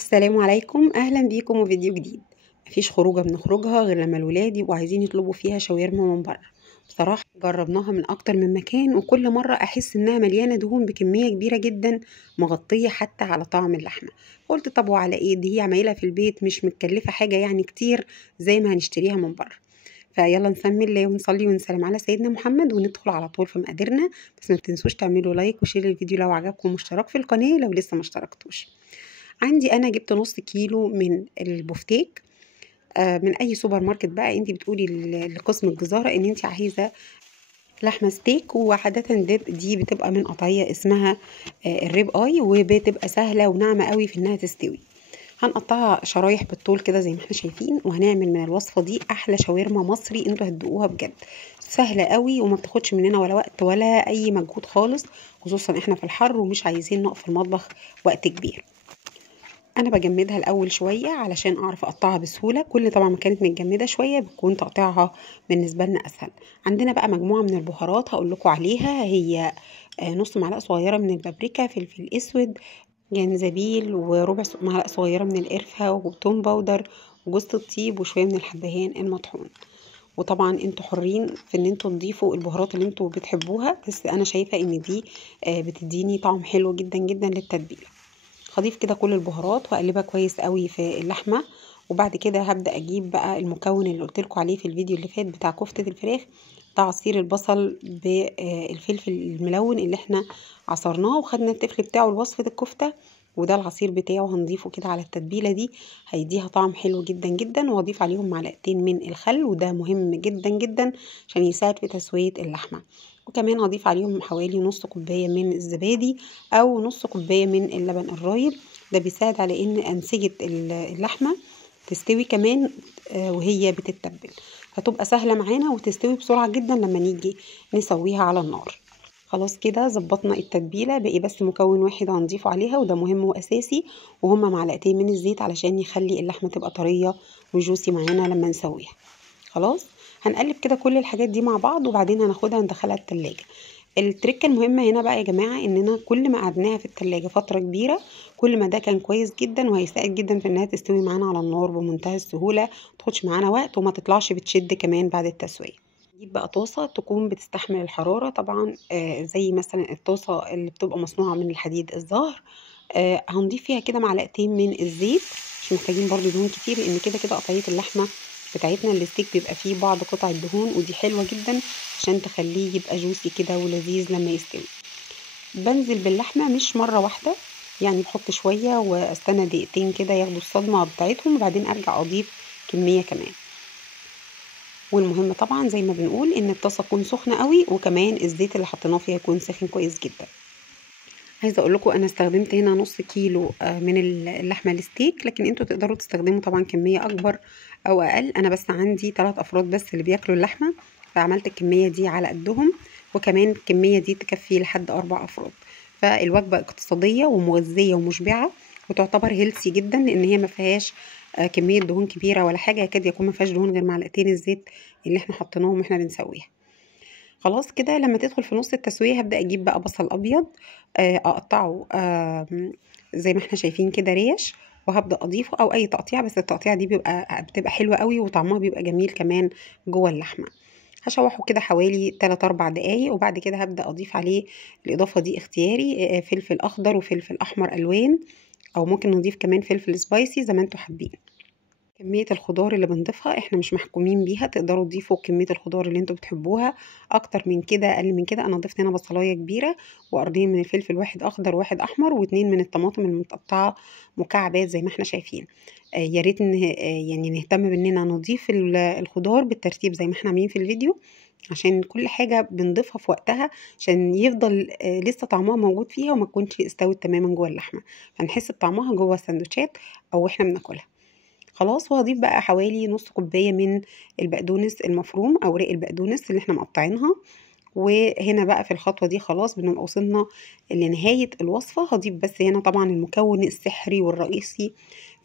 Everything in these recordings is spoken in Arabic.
السلام عليكم، اهلا بيكم وفيديو جديد. مفيش خروجه بنخرجها غير لما الولاد يبقوا عايزين يطلبوا فيها شاورما من بره. بصراحه جربناها من اكتر من مكان وكل مره احس انها مليانه دهون بكميه كبيره جدا، مغطيه حتى على طعم اللحمه. قلت طب وعلى ايه، دي هي عمايلها في البيت مش متكلفه حاجه يعني كتير زي ما هنشتريها من بره. فيلا نسمي الله ونصلي ونسلم على سيدنا محمد وندخل على طول في مقاديرنا. بس ما تنسوش تعملوا لايك وشير الفيديو لو عجبكم واشتراك في القناه لو لسه ما اشتركتوش. عندي انا جبت نص كيلو من البفتيك، من اي سوبر ماركت بقى. انت بتقولي لقسم الجزارة ان انت عايزة لحمة ستيك، وعادة دي بتبقى من قطعية اسمها الريب اي، وبتبقى سهلة وناعمة قوي في انها تستوي. هنقطعها شرايح بالطول كده زي ما احنا شايفين، وهنعمل من الوصفة دي احلى شاورما مصري انتوا هتدوقوها بجد. سهلة قوي وما بتاخدش مننا ولا وقت ولا اي مجهود خالص، خصوصا احنا في الحر ومش عايزين نقف في المطبخ وقت كبير. انا بجمدها الاول شويه علشان اعرف اقطعها بسهوله. كل طبعا ما كانت متجمده شويه بتكون تقطيعها بالنسبه لنا اسهل. عندنا بقى مجموعه من البهارات هقول لكم عليها. هي نص معلقه صغيره من البابريكا، فلفل اسود، جنزبيل، وربع معلقه صغيره من القرفه، وتوم باودر، وجوز الطيب، وشويه من الحبهان المطحون. وطبعا انتوا حرين في ان انتوا تضيفوا البهارات اللي انتوا بتحبوها، بس انا شايفه ان دي بتديني طعم حلو جدا جدا للتتبيله. هضيف كده كل البهارات واقلبها كويس قوي في اللحمه. وبعد كده هبدا اجيب بقى المكون اللي قلت لكم عليه في الفيديو اللي فات بتاع كفته الفراخ، بتاع عصير البصل بالفلفل الملون اللي احنا عصرناه وخدنا التفل بتاعه لوصفه الكفته. وده العصير بتاعه هنضيفه كده على التتبيله دي، هيديها طعم حلو جدا جدا. واضيف عليهم معلقتين من الخل، وده مهم جدا جدا عشان يساعد في تسويه اللحمه. وكمان هضيف عليهم حوالي نص كوبايه من الزبادي او نص كوبايه من اللبن الرايب. ده بيساعد على ان انسجه اللحمه تستوي كمان وهي بتتبل، فتبقى سهله معانا وتستوي بسرعه جدا لما نيجي نسويها على النار. خلاص كده ظبطنا التتبيله، بقي بس مكون واحد هنضيفه عليها وده مهم واساسي، وهما معلقتين من الزيت علشان يخلي اللحمه تبقى طريه وجوسي معانا لما نسويها. خلاص هنقلب كده كل الحاجات دي مع بعض وبعدين هناخدها ندخلها التلاجة. التركة المهمة هنا بقى يا جماعة اننا كل ما قعدناها في التلاجة فترة كبيرة كل ما ده كان كويس جدا، وهيساعد جدا في انها تستوي معانا على النار بمنتهى السهولة، متاخدش معانا وقت وما تطلعش بتشد كمان بعد التسوية. نجيب بقى طاسة تكون بتستحمل الحرارة طبعا، زي مثلا الطاسة اللي بتبقى مصنوعة من الحديد الزهر. هنضيف فيها كده معلقتين من الزيت، مش محتاجين برضو دهون كتير لان كده كده قطعية اللحمة بتاعتنا الستيك بيبقى فيه بعض قطع الدهون، ودي حلوة جدا عشان تخليه يبقى جوسي كده ولذيذ لما يستوي. بنزل باللحمة مش مرة واحدة، يعني بحط شوية واستنى دقيقتين كده ياخدوا الصدمة بتاعتهم وبعدين ارجع اضيف كمية كمان. والمهم طبعا زي ما بنقول ان الطاسة تكون سخنة قوي، وكمان الزيت اللي حطيناه فيها يكون سخن كويس جدا. عايزه اقول لكم انا استخدمت هنا نص كيلو من اللحمه الستيك، لكن انتوا تقدروا تستخدموا طبعا كميه اكبر او اقل. انا بس عندي 3 افراد بس اللي بياكلوا اللحمه، فعملت الكميه دي على قدهم، وكمان الكميه دي تكفي لحد 4 افراد. فالوجبه اقتصاديه ومغذيه ومشبعه، وتعتبر هيلثي جدا لان هي ما فيهاش كميه دهون كبيره ولا حاجه، يكاد يكون ما فيهاش دهون غير معلقتين الزيت اللي احنا حطيناهم واحنا بنسويها. خلاص كده لما تدخل في نص التسوية هبدأ اجيب بقى بصل ابيض، اقطعه زي ما احنا شايفين كده ريش، وهبدأ اضيفه او اي تقطيع، بس التقطيع دي بتبقى حلوة قوي وطعمها بيبقى جميل كمان جوه اللحمة. هشوحه كده حوالي 3 4 دقايق، وبعد كده هبدأ اضيف عليه الاضافة دي اختياري، فلفل اخضر وفلفل احمر الوان، او ممكن نضيف كمان فلفل سبايسي زي ما انتوا حابين. كمية الخضار اللي بنضيفها احنا مش محكومين بيها، تقدروا تضيفوا كمية الخضار اللي انتوا بتحبوها اكتر من كده اقل من كده. انا ضفت هنا بصلاية كبيرة وقرنين من الفلفل، واحد اخضر واحد احمر، واتنين من الطماطم المتقطعة مكعبات زي ما احنا شايفين. يا ريت يعني نهتم باننا نضيف الخضار بالترتيب زي ما احنا عاملين في الفيديو، عشان كل حاجة بنضيفها في وقتها عشان يفضل لسه طعمها موجود فيها وما تكونش استوت تماما جوه اللحمة، فنحس بطعمها جوه السندوتشات او احنا بناكلها. خلاص وهضيف بقى حوالي نص كوباية من البقدونس المفروم، اوراق البقدونس اللي احنا مقطعينها. وهنا بقى في الخطوة دي خلاص بنبقى وصلنا لنهاية الوصفة. هضيف بس هنا طبعا المكون السحري والرئيسي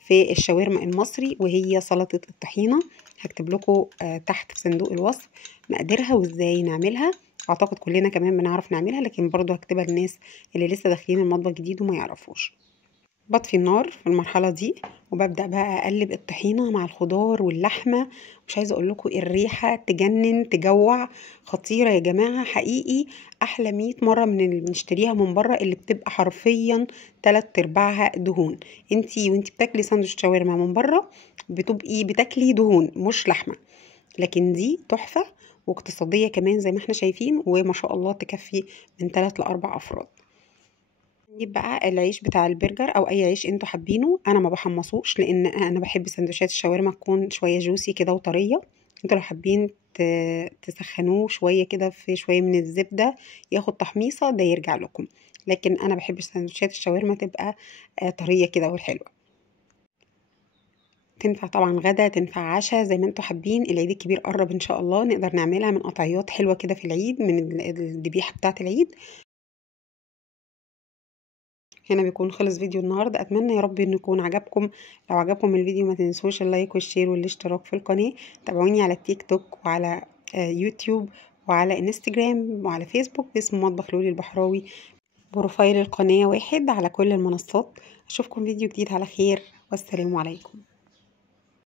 في الشاورما المصري، وهي سلطة الطحينة. هكتب لكم تحت في صندوق الوصف مقاديرها وازاي نعملها. اعتقد كلنا كمان بنعرف نعملها، لكن برضو هكتبها للناس اللي لسه داخلين المطبخ جديد وما يعرفوش. بطفي النار في المرحلة دي وببدأ بقى اقلب الطحينة مع الخضار واللحمة. مش عايزة اقول لكم الريحة تجنن تجوع، خطيرة يا جماعة حقيقي. احلى 100 مرة من اللي بنشتريها من بره اللي بتبقى حرفيا 3/4 دهون. وانتي بتاكلي ساندوتش شاورما من بره بتبقي بتاكلي دهون مش لحمة، لكن دي تحفة واقتصادية كمان زي ما احنا شايفين، وما شاء الله تكفي من 3 ل4 افراد. نجيب بقى العيش بتاع البرجر او اي عيش انتوا حابينه، انا ما بحمصوش لان انا بحب سندوتشات الشاورما تكون شويه جوسي كده وطريه. انتوا لو حابين تسخنوه شويه كده في شويه من الزبده ياخد تحميصه، ده يرجع لكم، لكن انا بحب سندوتشات الشاورما تبقى طريه كده والحلوه. تنفع طبعا غدا، تنفع عشاء، زي ما انتوا حابين. العيد الكبير قرب ان شاء الله، نقدر نعملها من قطعيات حلوه كده في العيد من الذبيحه بتاعه العيد. هنا بيكون خلص فيديو النهارده، اتمنى يا رب انه يكون عجبكم. لو عجبكم الفيديو ما تنسوش اللايك والشير والاشتراك في القناه. تابعوني على التيك توك وعلى يوتيوب وعلى انستجرام وعلى فيسبوك باسم مطبخ لولي البحراوي. بروفايل القناه واحد على كل المنصات. اشوفكم فيديو جديد على خير، والسلام عليكم.